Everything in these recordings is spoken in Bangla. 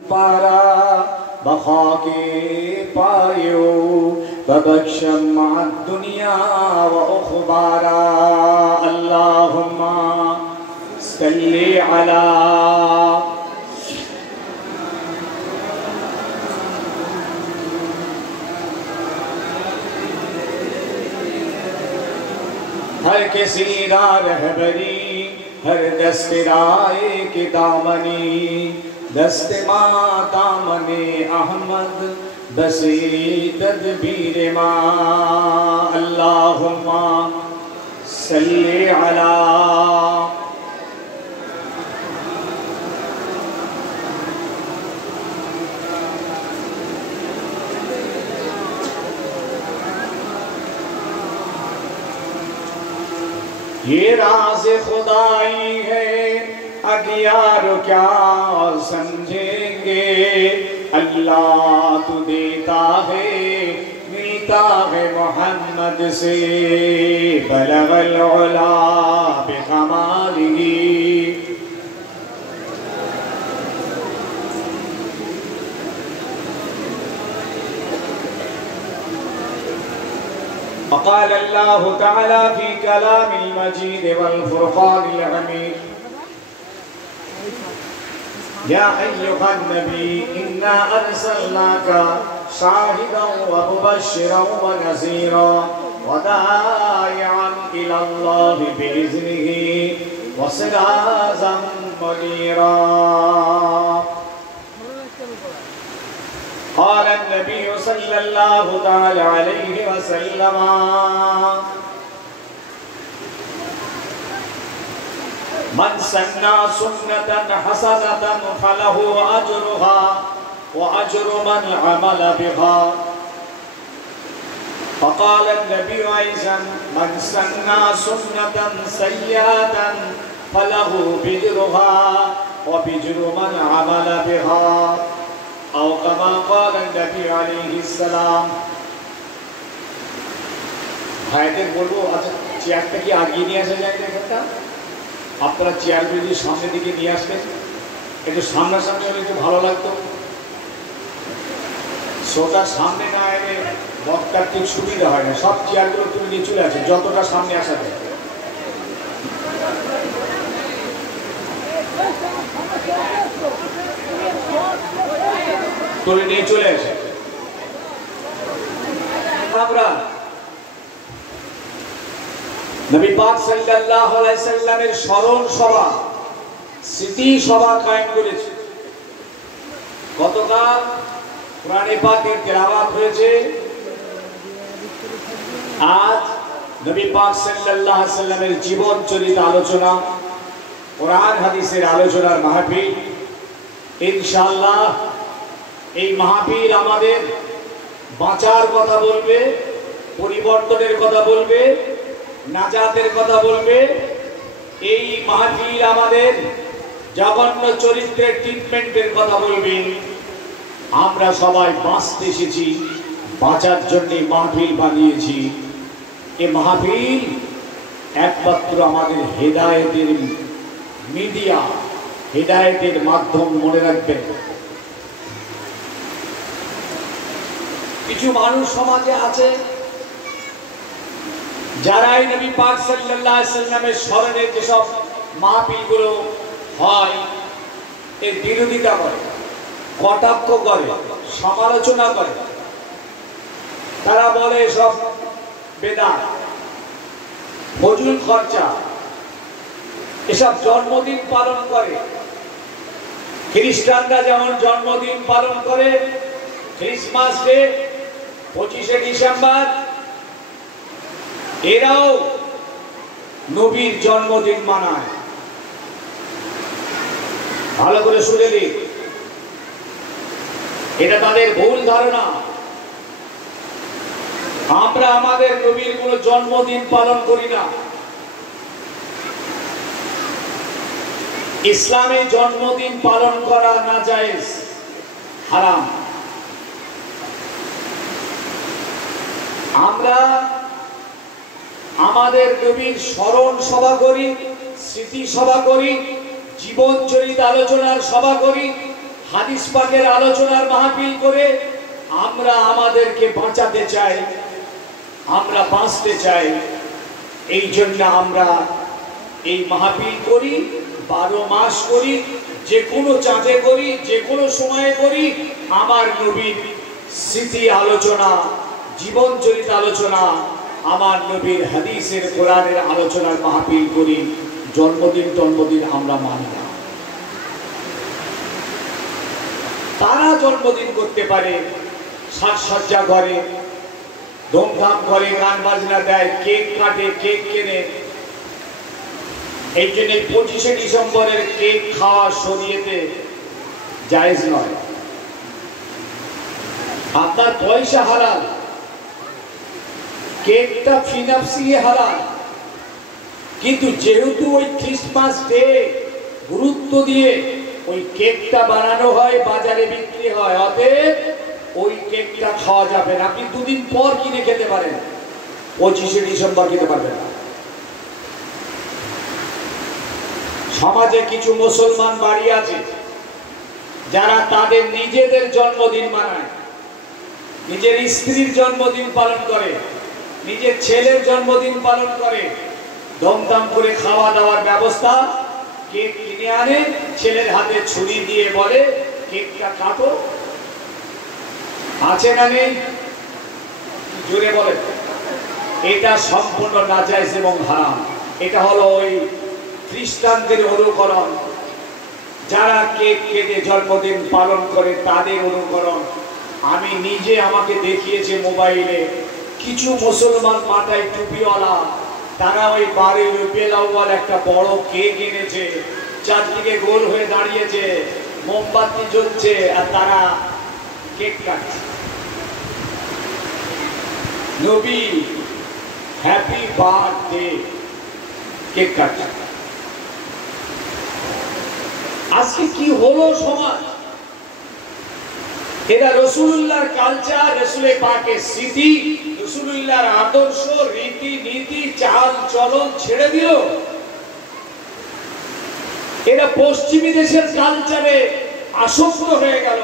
پارا بخا کے پایو ببخشم مع الدنیا و اخبارا اللہم صلی علی ہر کسی را رہبری ہر دست رائے کی دامنی دست ما دامن احمد بسی تدبیر ما اللہم صلی علی یہ راز خدائی ہے اگیار کیا سمجھیں گے اللہ تو دیتا ہے ملتا ہے محمد سے بلغ العلا بکمالہ وقال اللہ تعالی فی کلام المجید والفرقان الحمید یا ایہا النبی انا ارسلناک شاہدا ومبشرا ونذیرا وداعیا الی اللہ بإذنہ وسراجا منیرا قال النبي صلى الله تعالى عليه وسلم من سن سنة حسنة فله أجرها وأجر من عمل بها فقال النبي أيضا من سن سنة سيئة فله بجرها وبجر من عمل بها او کما قال النبی علیہ السلام ভাইদের বলবো আচ্ছা চেয়ারটা কি আগিয়ে নিয়ে আসা যায় না একটা আপনারা চেয়ারগুলো যদি সামনের দিকে নিয়ে আসবেন একটু সামনাসামনি হলে একটু ভালো লাগতো সোজা সামনে না এলে বক্তার ঠিক সুবিধা হয় না সব চেয়ারগুলো তুমি নিয়ে চলে আসে যতটা সামনে আসা যায় তোলে নিয়ে চলে আসে আমরা নবী পাক সাল্লাল্লাহু আলাইহি সাল্লামের স্মরণ সভা স্মৃতি সভা কায়েম করেছে গতকাল কোরআনে পাকের তেলাওয়াত হয়েছে আজ নবী পাক সাল্লাল্লাহু আলাইহি সাল্লামের জীবন চরিত আলোচনা কোরআন হাদিসের আলোচনার মাহফিল ইনশাআল্লাহ এই মাহফিল আমাদের বাঁচার কথা বলবে পরিবর্তনের কথা বলবে নাজাতের কথা বলবে এই মাহফিল আমাদের জঘন্য চরিত্রের ট্রিটমেন্টের কথা বলবে আমরা সবাই বাঁচতে এসেছি বাঁচার জন্য মাহফিল বানিয়েছি এই মাহফিল একমাত্র আমাদের হেদায়েতের মিডিয়া হেদায়েতের মাধ্যম মনে রাখবেন কিছু মানুষ সমাজে আছে যারা এই নবী পাক সাল্লাল্লাহু আলাইহি সাল্লামের স্মরণে যেসব মাহফিলগুলো হয় এর বিরোধিতা করে কটাক্ষ করে সমালোচনা করে তারা বলে সব বেদাত ফজল খরচা এসব জন্মদিন পালন করে খ্রিস্টানরা যেমন জন্মদিন পালন করে ক্রিসমাস ডে 25শে ডিসেম্বর এরাও নবীর জন্মদিন মানায় ভালো করে শুনে নিন এটা তাদের ভুল ধারণা আমরা আমাদের নবীর কোনো জন্মদিন পালন করি না ইসলামে জন্মদিন পালন করা নাজায়েজ হারাম আমরা আমাদের নবীর স্মরণ সভা করি স্মৃতি সভা করি জীবন চরিত আলোচনার সভা করি হাদিস পাকের আলোচনার মাহফিল করে আমরা আমাদেরকে বাঁচাতে চাই, আমরা বাঁচতে চাই। এই জন্য আমরা এই মাহফিল করি, 12 মাস করি, যে কোনো চাঁদে করি, যে কোনো সময়ে করি। আমার নবীর স্মৃতি আলোচনা, জীবন চরিত আলোচনা, আমার নবীর হাদিসের কোরআনের আলোচনার মাহফিল করি। জন্মদিন আমরা মানি না। তারা জন্মদিন করতে পারে, সাজসজ্জা করে, ধুমধাম করে, গান বাজনা দেয়, কেক কাটে, কেক কেনে। এই জন্য 25শে ডিসেম্বরের কেক খাওয়া শরীয়তে জায়েজ নয়। আপনার পয়সা হালাল, কেকটা ফিনাফসিয়ে হালাল, কিন্তু যেহেতু ওই ক্রিসমাস ডে গুরুত্ব দিয়ে ওই কেকটা বানানো হয়, বাজারে বিক্রি হয়, অতএব ওই কেকটা খাওয়া যাবে না। আপনি 2 দিন পর কিনে খেতে পারেন, 25শে ডিসেম্বর খেতে পারবেন না। সমাজে কিছু মুসলমান বাড়ি আছে যারা তাদের নিজেদের জন্মদিন মানায়, নিজের স্ত্রীর জন্মদিন পালন করে, নিজের ছেলের জন্মদিন পালন করে, ধুমধাম করে খাওয়া দাওয়ার ব্যবস্থা, কেক কিনে আনে, ছেলের হাতে ছুরি দিয়ে বলে কেকটা কাটো। আছে না নেই? জোরে বলে। এটা সম্পূর্ণ নাজায়েজ এবং হারাম। এটা হলো ওই খ্রিস্টানদের অনুকরণ, যারা কেক কেটে জন্মদিন পালন করে তাদের অনুকরণ। আমি নিজে, আমাকে দেখিয়েছে মোবাইলে, কিছু মুসলমান মাথায় টুপিওয়ালা, তারা ওই বাড়ির বেলাওয়াল একটা বড় কেক এনেছে, চারদিকে গোল হয়ে দাঁড়িয়েছে, মোমবাতি জ্বলছে, আর তারা কেক কাটছে। নবী হ্যাপি বার্থডে কেক কাটছে। আজকে কি হলো সমাজ? এরা রাসূলুল্লাহর কালচার, রাসূলে পাকের স্মৃতি, রাসূলুল্লাহর আদর্শ, রীতি নীতি, চাল চলন ছেড়ে দিল। এরা পশ্চিমী দেশের কালচারে আসক্ত হয়ে গেল।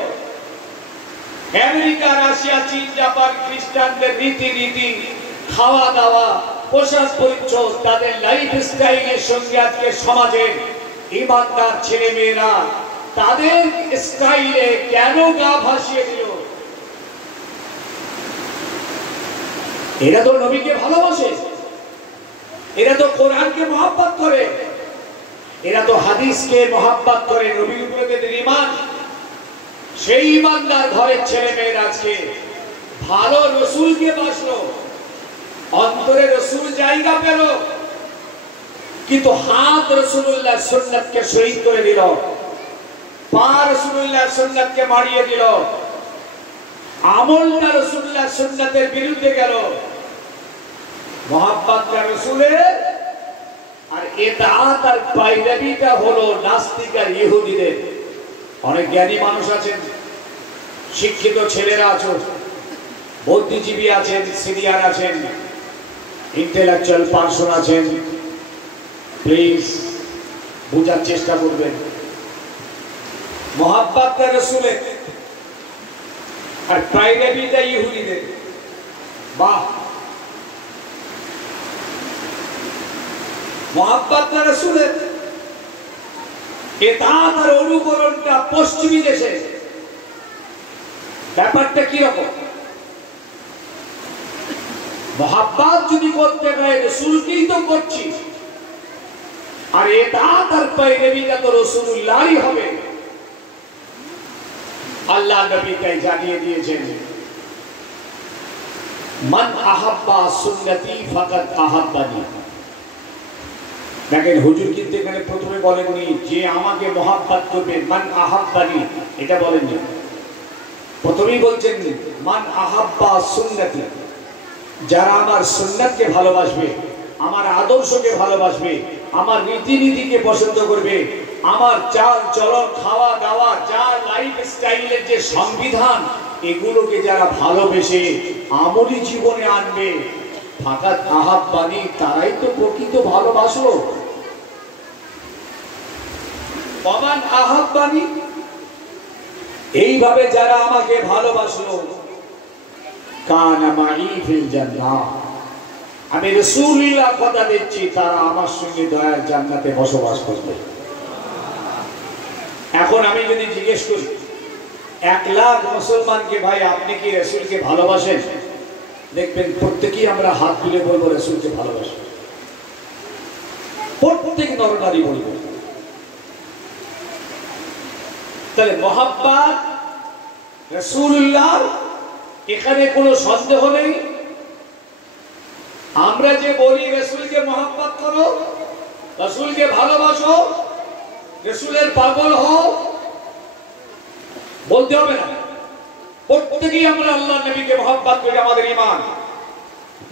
আমেরিকা, রাশিয়া, চীন, জাপান খ্রিস্টানদের রীতি নীতি, খাওয়া দাওয়া, পোশাক পরিচ্ছদ, তাদের লাইফ স্টাইলের সঙ্গে আজকে সমাজের ইমানদার ছেলে মেয়েরা তাদের স্টাইলে কেন গা ভাসিয়ে দিল? এরা তো নবীকে ভালোবাসে, এরা তো কোরআনকে মহব্বত করে, এরা তো হাদিসকে মহব্বত করে, নবীর উপরে তাদের ঈমান। সেই ঈমানদার ঘরের ছেলে মেয়েরা আজকে ভালো রাসূলকে বাসলো, অন্তরে রাসূল জায়গা পেল, কিন্তু হাত রাসূলুল্লাহর সুন্নাতকে শহীদ করে দিল, পা রাসূলুল্লাহর সুন্নাতকে মারিয়ে দিল, আমলটা রাসূলুল্লাহর সুন্নাতের বিরুদ্ধে গেল। মহব্বতটা রাসূলের, আর ইতাআত আর পায়রাবিটা হলো নাস্তিক আর ইহুদিদের। অনেক জ্ঞানী মানুষ আছেন, শিক্ষিত ছেলেরা আছেন, বুদ্ধিজীবী আছেন, সিনিয়র আছেন, ইন্টেলেকচুয়াল পারসন আছেন, প্লিজ বোঝার চেষ্টা করবেন। মহব্বতটা রাসূলের আর পায়রাবিটা ইহুদিদের। বাহ! মহব্বতটা রাসূলের, ইতাআত আর অনুকরণটা পশ্চিমী দেশে। ব্যাপারটা কি রকম? মহব্বত যদি করতে হয় রাসূলকেই তো করছি, আর ইতাআত আর পায়রাবিটা তো রাসূলুল্লাহরই হবে। আল্লাহ নবী তাই জানিয়ে দিয়েছেন, মান আহাব্বা সুন্নতি ফাকাদ আহাব্বানি। দেখেন, হুজুর কিন্তু এখানে প্রথমে বলেননি যে আমাকে মহব্বত করবে, মান আহাব্বানি, এটা বলেননি। প্রথমেই বলছেন মান আহাব্বা সুন্নতি, যারা আমার সুন্নাতকে ভালোবাসবে, আমার আদর্শকে ভালোবাসবে, আমার রীতিনীতিকে পছন্দ করবে, আমার চাল চলন, খাওয়া দাওয়া, যা লাইফ স্টাইলের যে সংবিধান, এগুলোকে যারা ভালোবেসে আমলি জীবনে আনবে, ফাকাদ আহাব্বানি, তারাই তো প্রকৃত ভালোবাসো। ওমান আহাব্বানি, এইভাবে যারা আমাকে ভালোবাসলো কানা মাই ফিল জান্নাহ, আমি রাসূলুল্লাহ কথা দিচ্ছি তারা আমার সঙ্গে দয়ার জান্নাতে বসবাস করবে। এখন আমি যদি জিজ্ঞেস করি 1 লাখ মুসলমানকে, ভাই আপনি কি রাসূলকে ভালোবাসেন? দেখবেন প্রত্যেকেই আমরা হাত তুলে বলবো রাসূলকে ভালোবাসি। প্রত্যেক নরনারী বলবো। তাহলে মহাব্বত রাসূলুল্লাহ, এখানে কোনো সন্দেহ নেই। আমরা যে বলি রাসূলকে মহাব্বত করো, রাসূলকে ভালোবাসো, রাসূলের পাগল হও, বলতে হবে না। প্রত্যেকেই আমরা আল্লাহ নবীকে মহাব্বত করি, আমাদের ঈমান,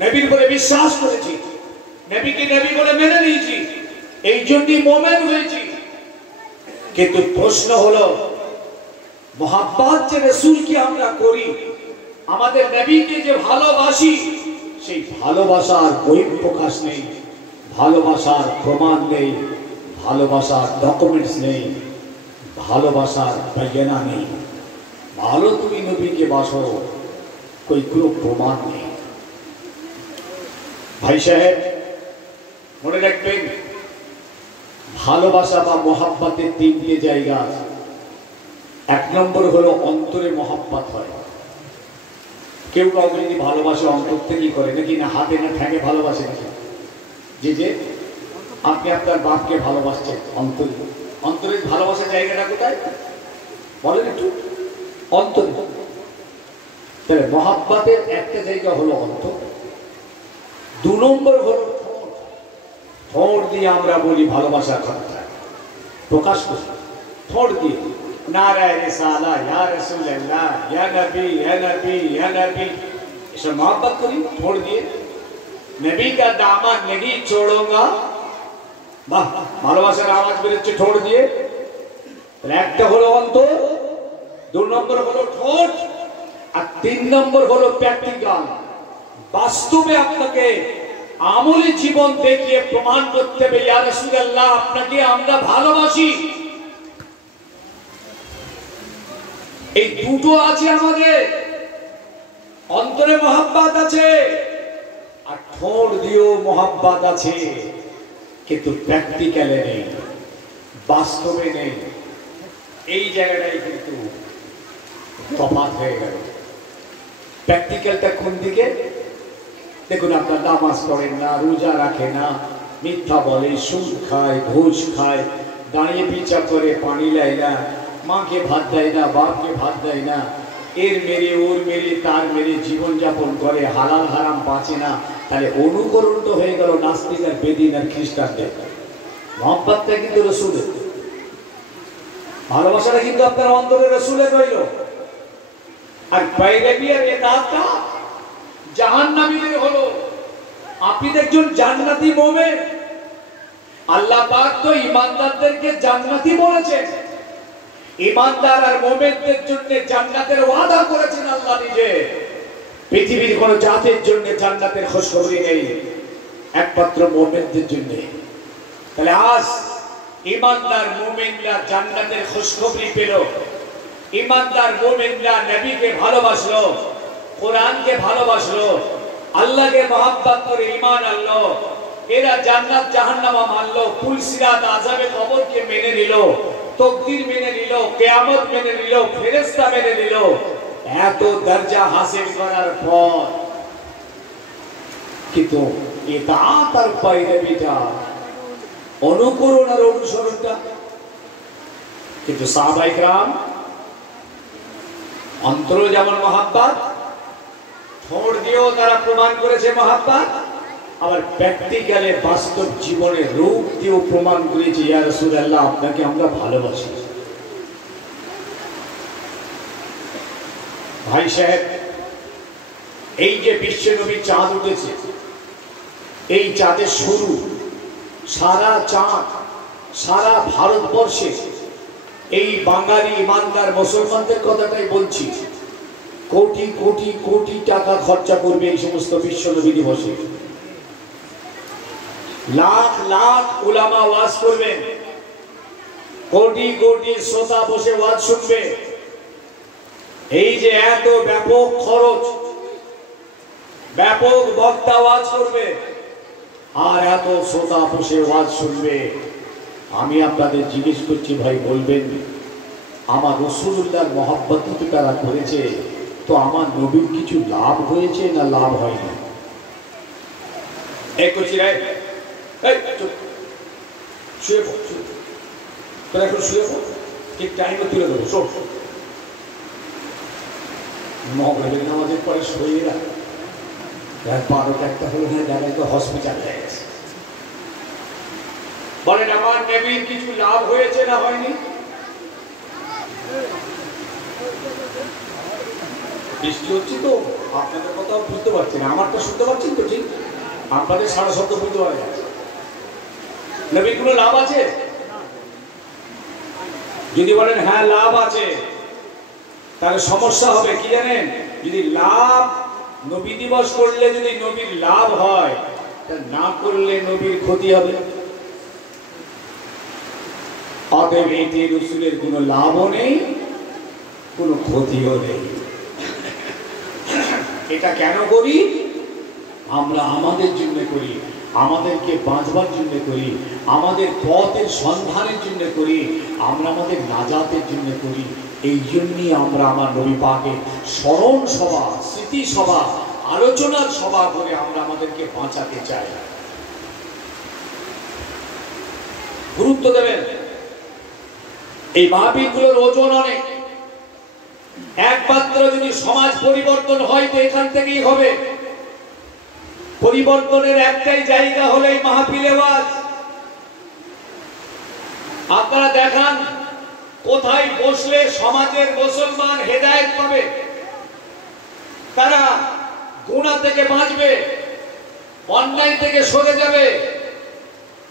নবীর উপরে বিশ্বাস করেছি, নবীকে নবী বলে মেনে নিয়েছি, এই জন্যই মুমিন হয়েছি। কিন্তু প্রশ্ন হলো মহাব্বত যে রাসূলকে আমরা করি, আমাদের নবীকে যে ভালোবাসি, সেই ভালোবাসার বহিঃপ্রকাশ নেই, ভালোবাসার প্রমাণ নেই, ভালোবাসার ডকুমেন্টস নেই, ভালোবাসার বয়ানা নেই। ভালো তুমি নবীকে বাসো, কোনো প্রমাণ নেই। ভাই সাহেব মনে রাখবেন, ভালোবাসা বা মহাব্বতের 3টে জায়গা আছে। 1 নম্বর হলো অন্তরে মহাব্বত হয়। কেউ কাউকে যদি ভালোবাসে অন্তর থেকেই করে, নাকি না হাতে না ঠ্যাঙে ভালোবাসে নাকি? যে আপনি আপনার বাপকে ভালোবাসছেন অন্তরে, অন্তরের ভালোবাসার জায়গাটা কোথায় বলেন একটু? অন্তরে। তাহলে মহাব্বতের একটা জায়গা হলো অন্তর। 2 নম্বর হলো ঠোঁট। ঠোঁট দিয়ে আমরা বলি ভালোবাসার কথা, প্রকাশ করি ঠোঁট দিয়ে। নারায়ে রিসালা, ইয়া রাসূলুল্লাহ, ইয়া নবী, ইয়া নবী, ইয়া নবী, এসব মহব্বত করি ঠোঁট দিয়ে। নবী কা দামান नहीं छोड़ूंगा, বাহ, ভালোবাসার আওয়াজ বেরোচ্ছে ঠোঁট দিয়ে। একটা হলো অন্তর, 2 নম্বর হলো ঠোঁট, আর 3 নম্বর হলো প্র্যাকটিক্যাল। বাস্তবে আপনাকে আমলি জীবন দেখিয়ে প্রমাণ করতে হবে, ইয়া রাসূলুল্লাহ আপনাকে আমরা ভালোবাসি। এই দুটো আছে আমাদের, অন্তরে মহাব্বত আছে আর ঠোঁট দিয়েও মহাব্বত আছে, কিন্তু প্র্যাকটিক্যালে নেই, বাস্তবে নেই। এই জায়গাটাই কিন্তু তফাৎ হয়ে গেল। প্র্যাকটিক্যালটা কোন দিকে? দেখুন, আপনার নামাজ পড়েন না, রোজা রাখে না, মিথ্যা বলে, সুদ খায়, ঘুষ খায়, দাঁড়িয়ে পিছা করে, পানি লাই না, মাকে ভাত দেয় না, বাপকে ভাত দেয় না, এর মেরে ওর মেরে তার মেরে জীবনযাপন করে, হালাল হারাম বাঁচে না। তাহলে অনুকরণ তো হয়ে গেল নাস্তিক আর বেদিন আর খ্রিস্টানদের। মহব্বতটা কিন্তু রাসূলের, ভালোবাসাটা কিন্তু আপনার অন্তরে রাসূলের রইল। আর বাইরেবি আর ইতাআতটা জাহান্নামীদের হলো। আপনি একজন জান্নাতি মুমিন, আল্লাহ পাক তো ঈমানদারদেরকে জান্নাতি বলেছেন। ঈমানদার আর মুমিনদের জন্য জান্নাতের ওয়াদা করেছেন আল্লাহ নিজে। পৃথিবীর কোন জাতির জন্য জান্নাতের খুশখবরি নেই, একমাত্র মুমিনদের জন্য। তাহলে আজ ঈমানদার মুমিনরা জান্নাতের খুশখবরি পেল, ঈমানদার মুমিনরা নবীকে ভালোবাসলো, কোরআনকে ভালোবাসলো, আল্লাহকে মহব্বত করে ঈমান আনলো, এরা জান্নাত জাহান্নাম মানলো, কুল সিরাত আযাবে কবরকে মেনে নিল, তকদীর মেনে নিল, কিয়ামত মেনে নিল, ফেরেশতা মেনে নিল। এত দরজা হাসিল করার পর কিন্তু ইতাআত আর পায়রাবিটা, অনুকরণ আর অনুসরণটা, কিন্তু সাহাবায়ে কেরাম অন্তরে যেমন মহব্বত, ঠোঁট দিয়েও তারা প্রমাণ করেছে মহব্বত, আবার প্র্যাকটিক্যালে বাস্তব জীবনের রূপ দিয়েও প্রমাণ করেছে, ইয়া রাসূলুল্লাহ আপনাকে আমরা ভালোবাসি। ভাই সাহেব, এই যে বিশ্বনবী চাঁদ উঠেছে, এই চাঁদের শুরু, সারা চাঁদ, সারা ভারতবর্ষে এই বাঙালি ইমানদার মুসলমানদের কথাটাই বলছি, কোটি কোটি কোটি টাকা খরচা করবে এই সমস্ত বিশ্বনবী দিবসে। লাখ লাখ উলামা ওয়াজ করবেন, কোটি কোটি শ্রোতা বসে ওয়াজ শুনবে, এই যে এত ব্যাপক খরচ, ব্যাপক বক্তা ওয়াজ করবে আর এত শ্রোতা বসে ওয়াজ শুনবে, আমি আপনাদের জিজ্ঞেস করছি ভাই বলবেন আমার রাসূলুল্লাহর মহব্বত তো তারা করেছে, তো আমার নবীর কিছু লাভ হয়েছে না লাভ হয়নি? এই করছি রে, এই চুপ, শুয়ে পড়, তোরা এখন শুয়ে পড়, ঠিক টাইমে তুলে দেবো। শোন, মাগরিবের নামাজের পরে শুয়ে রাখ, 12টা একটা হলো না, ডাইরেক্ট হসপিটাল হয়ে গেছে। বলেন আমার নবীর কিছু লাভ হয়েছে না হয়নি? বৃষ্টি হচ্ছে তো আপনাদের কথা বুঝতে পারছি না, আমারটা শুনতে পাচ্ছেন তো ঠিক? আপনাদের সারা শব্দ বুঝতে পারা যাচ্ছে। নবীর কোনো লাভ আছে? যদি বলেন হ্যাঁ লাভ আছে, তাহলে সমস্যা হবে কি জানেন? যদি লাভ, নবী দিবস করলে যদি নবীর লাভ হয়, তা না করলে নবীর ক্ষতি হবে। অতএব এতে রাসূলের কোনো লাভও নেই, কোনো ক্ষতিও নেই। এটা কেন করি? আমরা আমাদের জন্য করি, আমাদেরকে বাঁচবার জন্য করি, আমাদের পথের সন্ধানের জন্য করি, আমরা আমাদের নাজাতের জন্য করি। এই জন্যই আমরা আমার নবী পাকের স্মরণ সভা, স্মৃতি সভা, আলোচনার সভা করে আমরা আমাদেরকে বাঁচাতে চাই। গুরুত্ব দেবেন। এই মাহফিলগুলোর ওজন অনেক। একমাত্র যদি সমাজ পরিবর্তন হয় তো এখান থেকেই হবে। পরিবর্তনের একটাই জায়গা হলো এই মাহফিলে ওয়াজ। আপনারা দেখান কোথায় বসলে সমাজের মুসলমান হেদায়েত পাবে, তারা গুনাহ থেকে বাঁচবে, অন্যায় থেকে সরে যাবে।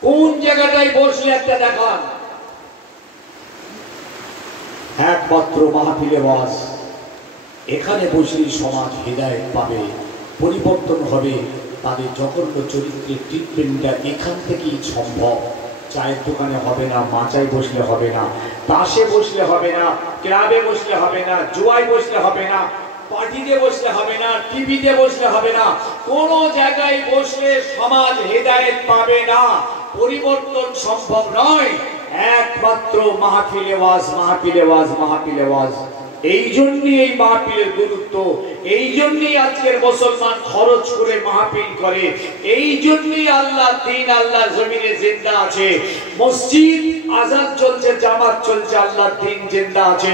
কোন জায়গাটায় বসলে একটা দেখান। একমাত্র মাহফিলে ওয়াজ। এখানে বসলেই সমাজ হেদায়েত পাবে, পরিবর্তন হবে। তাদের জঘন্য চরিত্রের ট্রিটমেন্টটা এখান থেকেই সম্ভব। চায়ের দোকানে হবে না, মাচায় বসলে হবে না, তাসে বসলে হবে না, ক্লাবে বসলে হবে না, জুয়ায় বসলে হবে না, পার্টিতে বসলে হবে না, টিভিতে বসলে হবে না। কোনো জায়গায় বসলে সমাজ হেদায়েত পাবে না, পরিবর্তন সম্ভব নয়। একমাত্র মাহফিলে ওয়াজ, মাহফিলে ওয়াজ, মাহফিলে ওয়াজ। এই জন্যই এই মাহফিলের গুরুত্ব, এই জন্যই আজকের মুসলমান খরচ করে মাহফিল করে, এই জন্যই আল্লাহ দ্বীন আল্লাহ জমিনে জিন্দা আছে। মসজিদ আযান চলছে, জামাত চলছে, আল্লাহ দ্বীন জিন্দা আছে।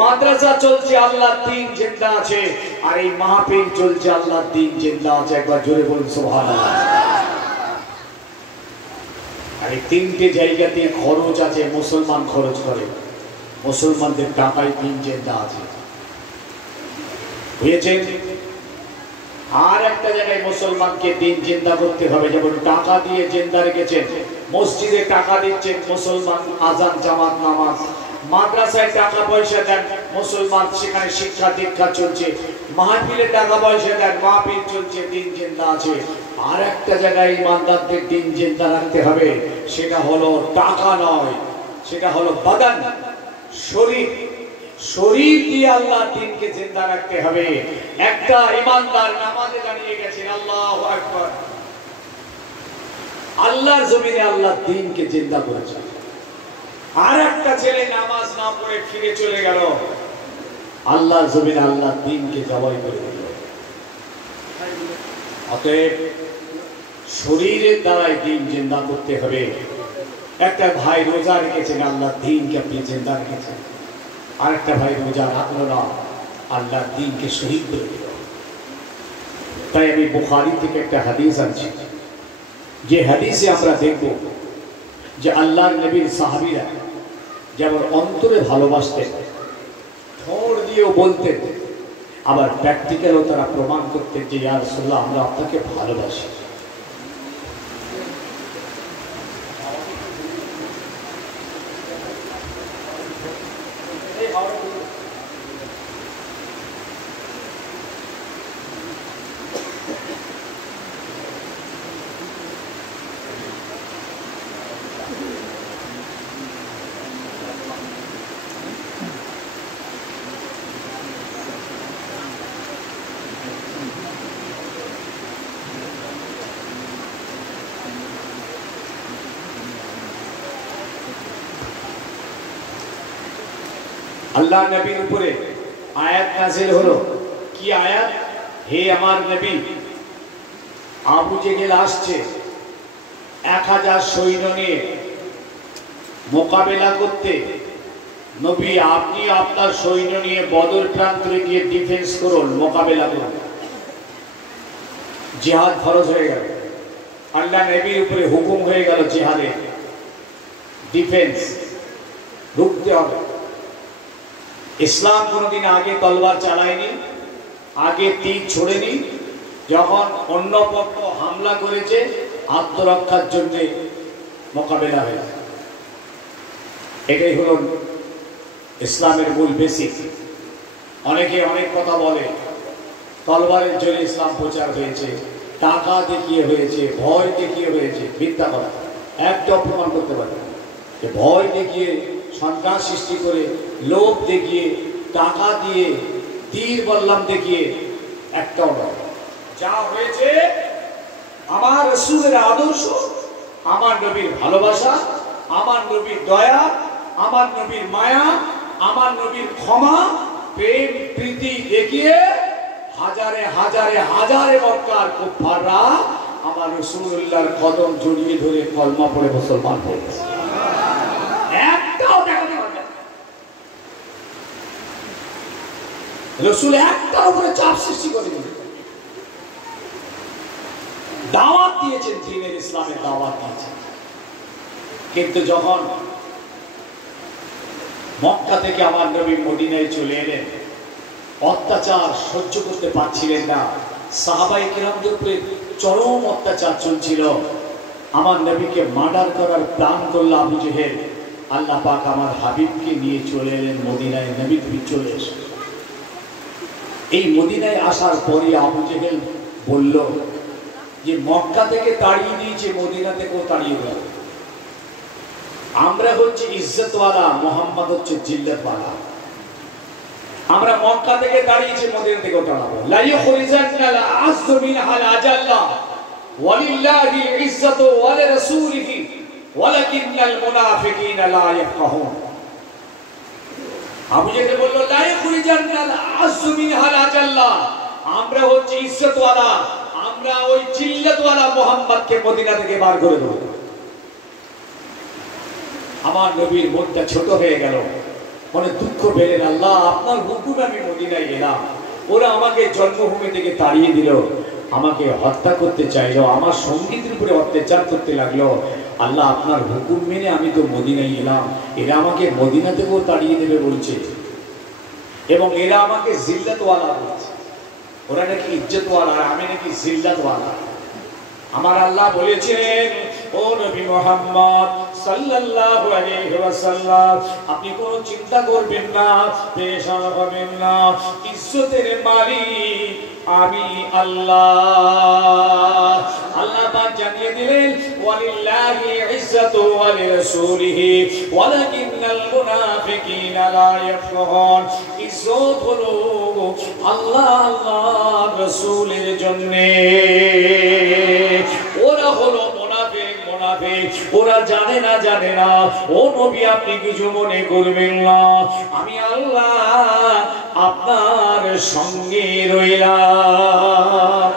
মাদ্রাসা চলছে, আল্লাহ দ্বীন জিন্দা আছে। আর এই মাহফিল চলছে, আল্লাহ দ্বীন জিন্দা আছে। একবার জোরে বলুন সুবহানাল্লাহ। আর এই তিনটে জায়গাতে খরচ আছে, মুসলমান খরচ করে, মুসলমানদের টাকায় দিন জিন্দা আছে। বুঝেছেন? আর একটা জায়গায় মুসলমানকে দিন জিন্দা করতে হবে, যেমন টাকা দিয়ে জিন্দা রেখেছেন, মসজিদে টাকা দিচ্ছেন মুসলমান, আযান জামাত নামাজ, মাদ্রাসায় টাকা পয়সা দেন মুসলমান, সেখানে শিক্ষা দীক্ষা চলছে, মাহফিলে টাকা পয়সা দেন, মাহফিল চলছে, দিন জিন্দা আছে। আর একটা জায়গায় ইমানদারদের দিন জিন্দা রাখতে হবে, সেটা হলো টাকা নয়, সেটা হলো বাদান, শরীর। শরীর দিয়ে আল্লাহ দ্বীনকে জিন্দা রাখতে হবে। একটা ইমানদার নামাজে দাঁড়িয়ে গেছেন, আল্লাহু আকবার, আল্লাহর জমিনে আল্লাহ দ্বীনকে জিন্দা করেছে। আর একটা ছেলে নামাজ না পড়ে ফিরে চলে গেল, আল্লাহর জমিনে আল্লাহ দ্বীনকে জবাই করে দিল। অতএব শরীরের দ্বারাই দ্বীন জিন্দা করতে হবে। একটা ভাই রোজা রেখেছেন, আল্লাহ দ্বীনকে আপনি জিন্দা রেখেছেন। আর একটা ভাই রোজা রাখলো না, আল্লাহ দ্বীনকে শহীদ করে দিল। তাই আমি বুখারী থেকে একটা হাদিস আনছি, যে হাদিসে আমরা দেখব যে আল্লাহর নবীর সাহাবীরা যেমন অন্তরে ভালোবাসতেন, ঠোঁট দিয়েও বলতেন, আবার প্র্যাকটিক্যালও তারা প্রমাণ করতেন যে ইয়া রাসূলুল্লাহ আমরা আপনাকে ভালোবাসি। আল্লাহ নবীর উপরে আয়াত নাযিল হলো। কি আয়াত? হে আমার নবী, আবু জেহেল আসছে 1000 সৈন্য নিয়ে মোকাবেলা করতে। নবী, আপনি আপনার সৈন্য নিয়ে বদর প্রান্তরে গিয়ে ডিফেন্স করুন, মোকাবেলা করুন। জিহাদ ফরজ হয়ে গেল, আল্লাহ নবীর উপরে হুকুম হয়ে গেল জিহাদে, ডিফেন্স, রুখতে হবে। ইসলাম কোনোদিন আগে তলবার চালায়নি, আগে তীর ছোড়েনি। যখন অন্য পক্ষ হামলা করেছে, আত্মরক্ষার জন্য মোকাবেলা হয়েছে। এটাই হলো ইসলামের মূল বেসিক। অনেকে অনেক কথা বলে, তলবারের জন্য ইসলাম প্রচার হয়েছে, টাকা দেখিয়ে হয়েছে, ভয় দেখিয়ে হয়েছে। মিথ্যা কথা, একটা প্রমাণ করতে পারে যে ভয় দেখিয়ে, সন্ত্রাস সৃষ্টি করে, লোভ দেখিয়ে, টাকা দিয়ে, তীর বললাম দেখিয়ে একটাও নয়। যা হয়েছে আমার রাসূলের আদর্শ, আমার নবীর ভালোবাসা, আমার নবীর দয়া, আমার নবীর মায়া, আমার নবীর ক্ষমা, প্রেম প্রীতি দেখিয়ে হাজারে হাজারে হাজারে মক্কার কুফাররা আমার রাসূলুল্লাহর কদম জড়িয়ে ধরে কলমা পড়ে মুসলমান হয়েছে। একটাও দেখাতে পারবে না। রাসূল একটার উপরে চাপ সৃষ্টি করেনি। দাওয়াত দিয়েছেন, দ্বীনের ইসলামের দাওয়াত দিয়েছেন। কিন্তু যখন মক্কা থেকে আমার নবী মদিনায় চলে এলেন, অত্যাচার সহ্য করতে পারছিলেন না। সাহাবায়ে কিরামদের উপরে চরম অত্যাচার চলছিল। আমার নবীকে মার্ডার করার প্ল্যান করল আবু জেহেল। আল্লাহ পাক আমার হাবিবকে নিয়ে চলে এলেন মদিনায়। নবী তুমি চলে এসো। এই মদিনায় আসার পরে আবু জেহেল বলল যে মক্কা থেকে তাড়িয়ে দিয়েছে, মদিনা থেকেও তাড়িয়ে দিল। আমরা হচ্ছে ইজ্জতওয়ালা, মুহাম্মদ হচ্ছে জিল্লাতওয়ালা। আমরা মক্কা থেকে দাঁড়িয়েছি, মদিনা থেকেও তাড়াবো। লা ইখরিজান্নাল আযযু মিনহাল আজাল্লা ওয়ালিল্লাহি ইজ্জাতু ওয়া লিরাসূলিহি ওয়ালাকিন্নাল মুনাফিকিনা লা ইয়াফকাহুন। আবু জেহেল বলল লা ইখরিজান্নাল আযযু মিনহাল আজাল্লা, আমরা হচ্ছে ইজ্জতওয়ালা, আমরা ওই জিল্লাতওয়ালা মুহাম্মদকে মদিনা থেকে বার করে দেব। আমার নবীর মনটা ছোট হয়ে গেল, মনে দুঃখ পেলেন। আল্লাহ, আপনার হুকুমে আমি মদিনায় গেলাম, ওরা আমাকে জন্মভূমি থেকে তাড়িয়ে দিল, আমাকে হত্যা করতে চাইলো, আমার সঙ্গীতের উপরে অত্যাচার করতে লাগলো। আল্লাহ, আপনার হুকুম মেনে আমি তো মদিনায় এলাম, এরা আমাকে মদিনা থেকেও তাড়িয়ে দেবে বলছে, এবং এরা আমাকে জিল্লাতওয়ালা বলছে। ওরা নাকি ইজ্জতওয়ালা, আমি নাকি জিল্লাতওয়ালা। আমার আল্লাহ বলেছেন, ও নবী মুহাম্মদ সাল্লাল্লাহু আলাইহি ওয়াসাল্লাম, আপনি কোনো চিন্তা করবেন না, পেরেশান হবেন না। ইজ্জতের মালিক আমি আল্লাহ। আল্লাহ পাক জানিয়ে দিলেন, ওয়ালিল্লাহি ইজ্জাতু ওয়া লিরাসূলিহি ওয়ালাকিন্নাল মুনাফিকিনা লা ইয়াফকাহুন। ইজ্জত হলো আল্লাহ, আল্লাহ রাসূলের জন্য। ওরা হলো মুনাফিক, মুনাফিক, ওরা জানে না, জানে না। ও নবী, আপনি কিছু মনে করবেন না, আমি আল্লাহ আপনার সঙ্গে রইলাম।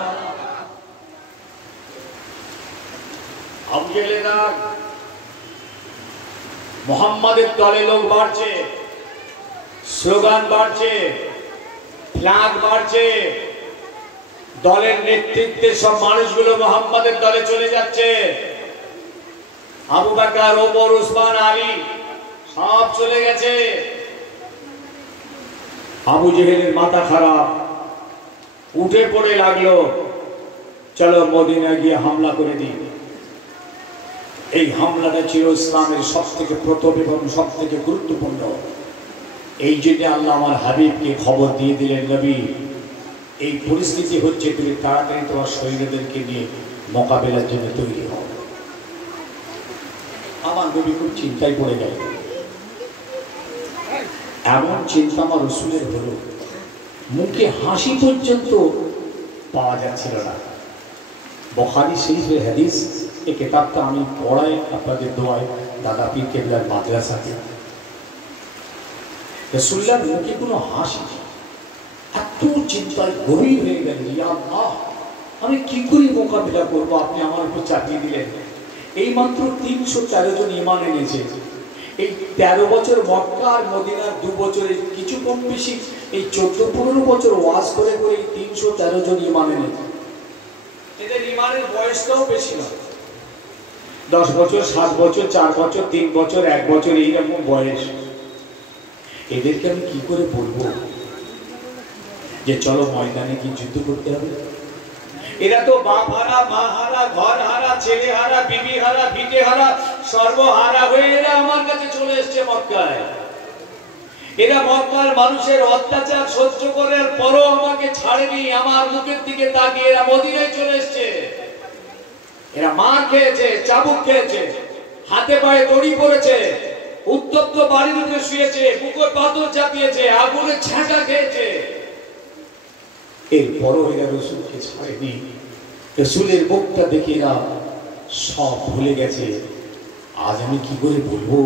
মুহাম্মাদের দলে লোক বাড়ছে, স্লোগান বাড়ছে, ফ্ল্যাগ বাড়ছে, দলের নেতৃত্বে সব মানুষগুলো মুহাম্মাদের দলে চলে যাচ্ছে। আবু বকর, ওমর, উসমান, আলী সব চলে গেছে। আবু জেহেলের মাথা খারাপ, উঠে পড়ে লাগলো, চলো মদিনা গিয়ে হামলা করে দিই। এই হামলাটা ছিল ইসলামের সব থেকে প্রথম এবং সব থেকে গুরুত্বপূর্ণ। এই জন্য আল্লাহ আমার হাবিবকে খবর দিয়ে দিলেন, নবী এই পরিস্থিতি হচ্ছে, তুমি তাড়াতাড়ি তোমার সৈন্যদেরকে নিয়ে মোকাবেলার জন্য তৈরি হও। আমার নবী খুব চিন্তায় পড়ে গেল। এমন চিন্তা আমার রাসূলের হলো, মুখে হাসি পর্যন্ত পাওয়া যাচ্ছিল না। বুখারী শরীফের হাদিস, এই কিতাবটা আমি পড়াই আপনাদের দোয়ায় দাদা পীর কেবলার মাদ্রাসাতে। রাসূলুল্লাহর মুখে কোনো হাসি নেই। এত চিন্তায় গভীর হয়ে গেলেন, ইয়া আল্লাহ, আমি কি করে মোকাবিলা করবো? আপনি আমার উপর চাপিয়ে দিলেন। এই মাত্র 313 জন ঈমান এনেছে। এই 13 বছর মক্কা আর মদিনার 2 বছরের কিছু কম বেশি, এই 14-15 বছর ওয়াজ করে করে এই 313 জন ঈমান এনেছে। এদের ঈমানের বয়সটাও বেশি না, 10 বছর, 7 বছর, 4 বছর, 3 বছর, 1 বছর, এইরকম বয়স। এদেরকে আমি কি করে বলবো যে চলো ময়দানে কি যুদ্ধ করতে হবে? এরা তো বাপ হারা, মা হারা, ঘর হারা, ছেলে হারা, বিবি হারা, ভিটে হারা, সর্বহারা হয়ে এরা আমার কাছে চলে এসছে মক্কায়। এরা মক্কার মানুষের অত্যাচার সহ্য করার পরও আমাকে ছাড়েনি। আমার মুখের দিকে তাকিয়ে এরা মদিনায় চলে এসছে। এরা মার খেয়েছে, চাবুক খেয়েছে, হাতে পায়ে দড়ি পড়েছে, উত্তপ্ত বাড়ির উপরে শুয়েছে, বুকে পাথর চাপিয়েছে, আগুনে ছ্যাঁকা খেয়েছে। এরপরও এরা রসুলকে ছাড়েনি। রসুলের মুখটা দেখে এরা সব ভুলে গেছে। আজ আমি কি করে বলবো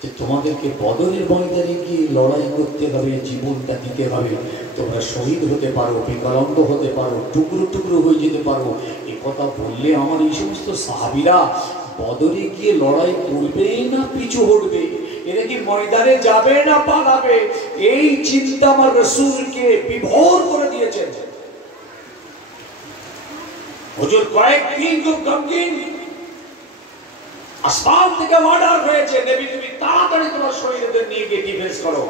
যে তোমাদেরকে বদরের ময়দানে গিয়ে লড়াই করতে হবে, জীবনটা দিতে হবে, তোমরা শহীদ হতে পারো, বিকলাঙ্গ হতে পারো, টুকরো টুকরো হয়ে যেতে পারো। এ কথা বললে আমার এই সমস্ত সাহাবীরা বদরে গিয়ে লড়াই করবে না পিছু হটবে? এরা কি ময়দানে যাবে না পালাবে? এই চিন্তা আমার রাসূলকে বিভোর করে দিয়েছেন। হুজুর কয়েকদিন খুব গমগীন, আসমান থেকে অর্ডার হয়েছে, নবী তুমি তাড়াতাড়ি তোমার শহীদদের নিয়ে গিয়ে ডিফেন্স করো,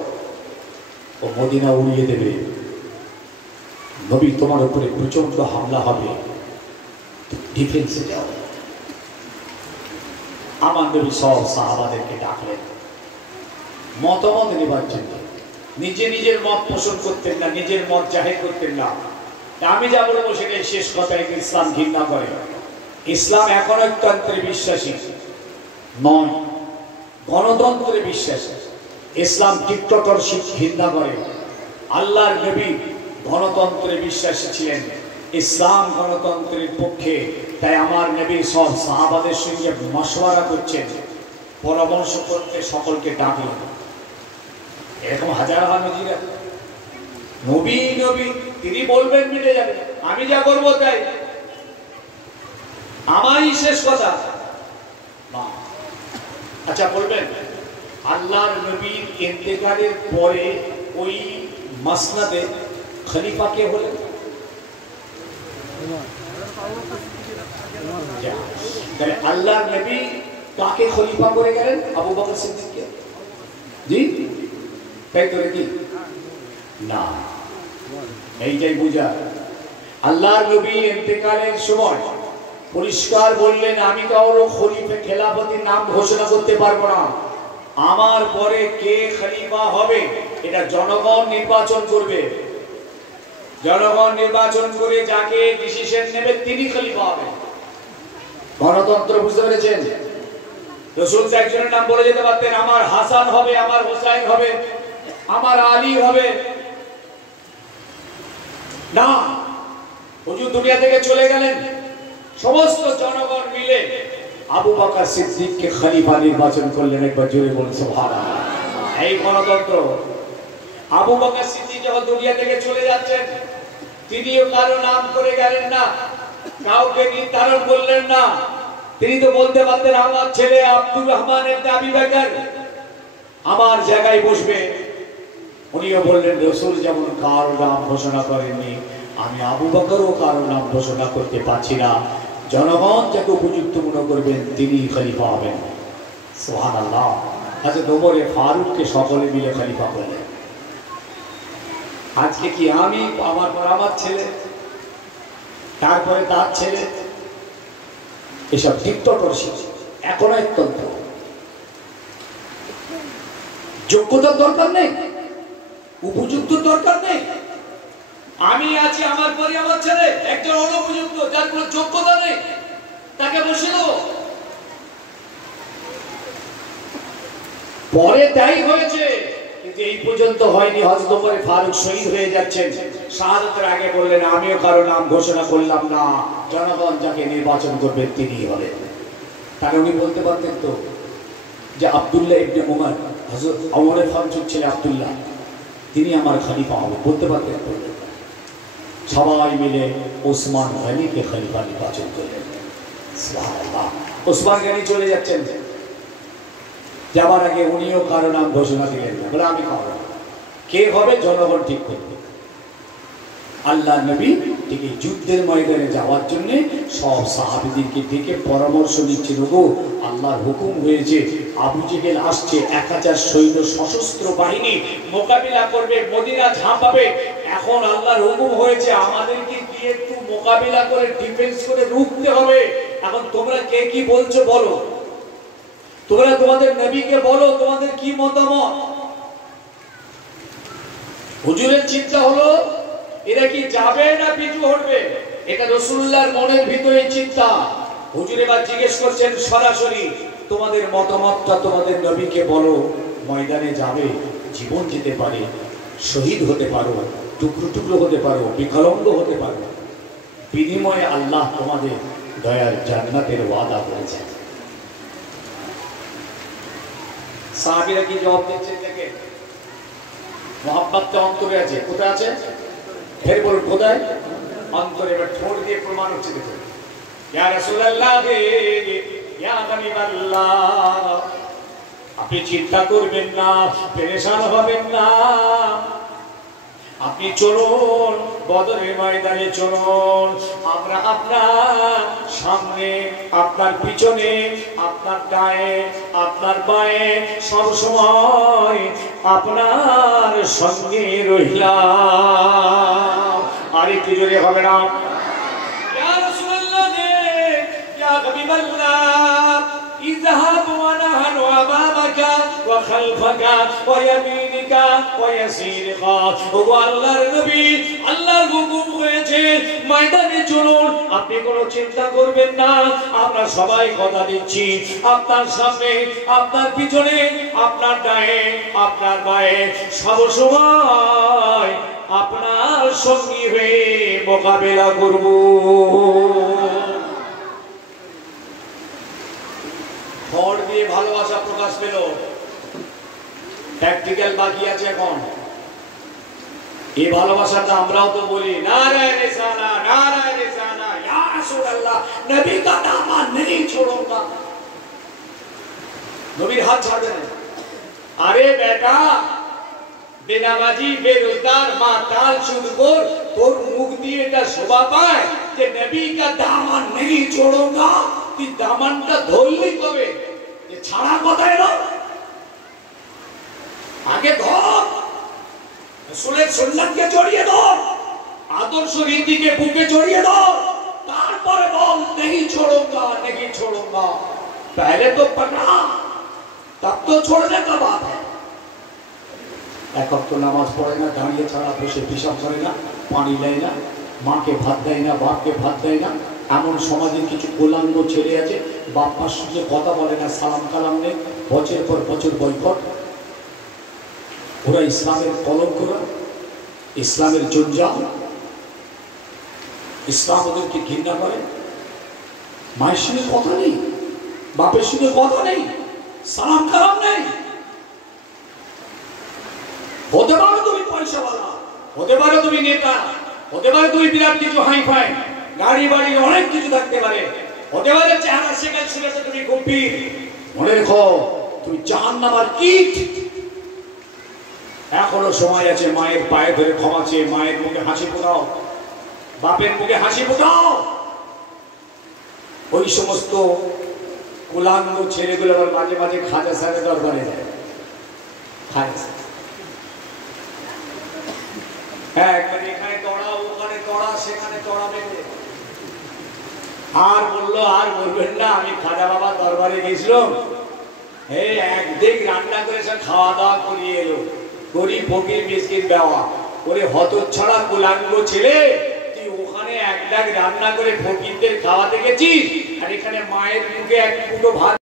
ও মদিনা উড়িয়ে দেবে। নবী তোমার উপরে প্রচন্ড হামলা হবে, ডিফেন্সে যাও। আমার নবী সব সাহাবাদেরকে ডাকলেন মতামত নেবার জন্য। নিজে নিজের মত পোষণ করতেন না, নিজের মত জাহির করতেন না। আমি যা বলবো সেটাই শেষ কথা। ইসলাম ঘৃণা করে, ইসলাম একনায়কতন্ত্রে বিশ্বাসী নয়, গণতন্ত্রে বিশ্বাসী। ইসলাম ডিক্টেটরশিপ ঘৃণা করে। আল্লাহর নবী গণতন্ত্রে বিশ্বাসী ছিলেন, ইসলাম গণতন্ত্রের পক্ষে। তাই আমার নবী সব সাহাবাদের সঙ্গে মশওয়ারা করছেন, পরামর্শ করতে সকলকে ডাকলেন। এরকম হাজার নজির আছে। নবী নবী তিনি বলবেন মিটে যাবে, আমি যা করবো তাই, আমারই শেষ কথা। আচ্ছা বলবেন, আল্লাহর নবীর ইন্তেকালের পরে ওই মাসনাদে খলিফা কে হলেন? আল্লাহর নবী কাকে খলিফা করে গেলেন? আবু বকর সিদ্দিককে। জি তাই তো নাকি? না, এইটাই বুঝা। আল্লাহর নবী ইন্তেকালের সময় পরিষ্কার বললেন, আমি কারো খলিফা খেলাফতির নাম ঘোষণা করতে পারবো না। আমার পরে কে খলিফা হবে এটা জনগণ নির্বাচন করবে। জনগণ নির্বাচন করে যাকে ডিসিশন নেবে তিনি খলিফা হবেন। গণতন্ত্র, বুঝতে পেরেছেন? রাসূল একজনের নাম বলে যেতে পারতেন, আমার হাসান হবে, আমার হোসাইন হবে, আমার আলী হবে। না, হুজুর দুনিয়া থেকে চলে গেলেন, সমস্ত জনগণ মিলে আবু বকর সিদ্দিককে খলিফা নির্বাচন করলেন। একবার জোরে বলুন সুবহানাল্লাহ। এই গণতন্ত্র। আবু বকর সিদ্দিক যখন দুনিয়া থেকে চলে যাচ্ছেন, তিনিও কারো নাম করে গেলেন না, কাউকে নির্ধারণ করলেন না। তিনি তো বলতে পারতেন, আমার ছেলে আব্দুর রহমান ইবনে আবি বকর আমার জায়গায় বসবে। উনিও বললেন, রাসূল যেমন কারো নাম ঘোষণা করেননি, আমি আবু বকরও কারো নাম ঘোষণা করতে পারছি না। জনগণ যাকে উপযুক্ত মনে করবেন তিনি খলিফা হবেন। সুবহানাল্লাহ। হযরত ওমর ফারুককে সকলে মিলে খলিফা করলেন। আজকে কি আমি, আমার পর আমার ছেলে, তারপরে তার ছেলে, এসব ডিক্টেটরশিপ, একনায়কতন্ত্র। যোগ্যতার দরকার নেই, উপযুক্ত দরকার নেই। আমি আছি, আমার পরে আমার ছেলে, একজন অনুপযুক্ত যার কোনো যোগ্যতা নেই, তাকে বসে দেবো। পরে তাই হয়েছে, কিন্তু এই পর্যন্ত হয়নি। হযরত ওমর ফারুক শহীদ হয়ে যাচ্ছেন, শাহাদাতের আগে বললেন, আমিও কারো নাম ঘোষণা করলাম না, জনগণ যাকে নির্বাচন করবে তিনিই হলেন। তাহলে উনি বলতে পারতেন তো যে আব্দুল্লাহ ইবনে উমর হযরত ওমরের ফারুক ছেলে আব্দুল্লাহ তিনি আমার খলিফা হবে বলতে পারতেন। সবাই মিলে ওসমান গনিকে খলিফা নির্বাচন করলেন। সুবহানাল্লাহ। ওসমান গনি চলে যাচ্ছেন, যাবার আগে উনিও কারো নাম ঘোষণা দিলেন না, বলে আমি পাবো কে হবে জনগণ ঠিক করবে। আল্লাহ নবী ঠিক যুদ্ধের ময়দানে যাওয়ার জন্য সব সাহাবীদেরকে ডেকে পরামর্শ নিচ্ছেন, গো আল্লাহর হুকুম হয়েছে আবু জেহেল আসছে, 1000 সৈন্য সশস্ত্র বাহিনী মোকাবিলা করবে, মদিনা ঝাঁপাবে। এখন আল্লাহর হুকুম হয়েছে আমাদেরকে গিয়ে একটু মোকাবিলা করে ডিফেন্স করে রুখতে হবে। এখন তোমরা কে কি বলছো বলো, তোমরা তোমাদের নবীকে বলো তোমাদের কি মতামত। হুজুরের চিন্তা হলো এরা কি যাবে না পিছু হটবে, এটা রাসূলুল্লাহর মনের ভিতরে চিন্তা। হুজুর এবার জিজ্ঞেস করছেন সরাসরি, তোমাদের মতামতটা তোমাদের নবীকে বলো। ময়দানে যাবে, জীবন যেতে পারে, শহীদ হতে পারো, টুকরো টুকরো হতে পারো, বিকলাঙ্গ হতে পারো, বিনিময়ে আল্লাহ তোমাদের দয়ার জান্নাতের ওয়াদা করেছেন। সাহাবীরা কি জবাব দিচ্ছেন দেখেন। মোহাব্বতটা অন্তরে আছে, কোথায় আছে? ফের বলুন কোথায়? অন্তরে। এবার ঠোঁট দিয়ে প্রমাণ হচ্ছে দেখুন, ইয়া রাসূলুল্লাহ ইয়া হাবিবাল্লাহ, আপনি চিন্তা করবেন না, পেরেশান হবেন না, আপনি চলুন বদরের ময়দানে চলুন। আমরা আপনার সামনে, আপনার পিছনে, আপনার ডায়ে, আপনার বায়ে সব সময় আপনার সঙ্গে রইলাম। আর একটু জোরে হবে না? ইয়া রাসূলুল্লাহ ইয়া হাবিবাল্লাহ ইযহাব ওয়া নাহনু আমামাকা ওয়া খালফাকা ওয়া ইয়ামিনিকা ওয়া ইয়াসিরিকা। ও আল্লাহর নবী, আল্লাহর হুকুম হয়েছে ময়দানে চলুন, আপনি কোনো চিন্তা করবেন না, আমরা সবাই কথা দিচ্ছি আপনার সামনে, আপনার পিছনে, আপনার ডায়ে, আপনার বায়ে সব সময় আপনার সঙ্গী হয়ে মোকাবেলা করব। ঠোঁট দিয়ে ভালোবাসা প্রকাশ পেল, প্র্যাকটিক্যাল বাকি আছে এখন। এই ভালোবাসাটা আমরাও তো বলি নারায়ে রিসালা, নারায়ে রিসালা, ইয়া রাসূলুল্লাহ নবী কা দামান नहीं छोड़ूंगा, নবীর হাত ছাড়বে না। আরে বেটা বেনামাজি, বেরোজগার, মাতাল, সুদখোর, তোর মুখ দিয়ে এটা শোভা পায় যে নবী কা দামান नहीं छोड़ूंगा, তুই দামানটা ধরলেই তবে, যে ছাড়া কথা এলো আগে ধর, রাসূলের সুন্নাতকে জড়িয়ে ধর, আদর্শ রীতিকে বুকে জড়িয়ে ধর, তারপরে বল नहीं छोड़ूंगा, नहीं छोड़ूंगा। पहले तो पकड़ा तब तो छोड़ने का बात है। এক ওয়াক্ত নামাজ পড়ে না, দাঁড়িয়ে ছাড়া বসে পিশাব করে না, পানি দেয় না, মাকে ভাত দেয় না, বাপকে ভাত দেয় না। এমন সমাজের কিছু গোলাঙ্গ ছেলে আছে, বাপ মার সঙ্গে কথা বলে না, সালাম কালাম নেই, বছর পর বছর বয়কট। ওরা ইসলামের কলঙ্করা, ইসলামের জঞ্জাল, ইসলাম ওদেরকে ঘৃণা করে। মায়ের সঙ্গে কথা নেই, বাপের সঙ্গে কথা নেই, সালাম কালাম নেই। হতে পারো তুমি পয়সাওয়ালা, হতে পারো তুমি নেতা, হতে পারে তুমি বিরাট কিছু হাই ফাই গাড়ি বাড়ি অনেক কিছু থাকতে পারে, হতে পারে চেহারা শেখাল শুনেছে তুমি গম্ভীর, মনে রেখো তুমি জাহান্নামের কীট। এখনো সময় আছে, মায়ের পায়ে ধরে ক্ষমা চেয়ে মায়ের মুখে হাসি ফোটাও, বাপের মুখে হাসি ফোটাও। ওই সমস্ত কুলাঙ্গ ছেলেগুলো আবার মাঝে মাঝে খাজা সাহেবের দরবারে যায়, খাজা একবার এখানে তড়া, ওখানে তড়া, সেখানে তড়া বেঁধে। আর বললো আর বলবেন না, আমি খাজা বাবার দরবারে গেছিলাম, এই একদিক রান্না করে সে খাওয়া দাওয়া করিয়ে এলো, গরিব ফকির বিস্কিট দেওয়া করে। হতচ্ছাড়া কুলাঙ্গ ছেলে, তুই ওখানে এক ডাক রান্না করে ফকিরদের খাওয়াতে গেছিস, আর এখানে মায়ের মুখে এক ফুটো ভাত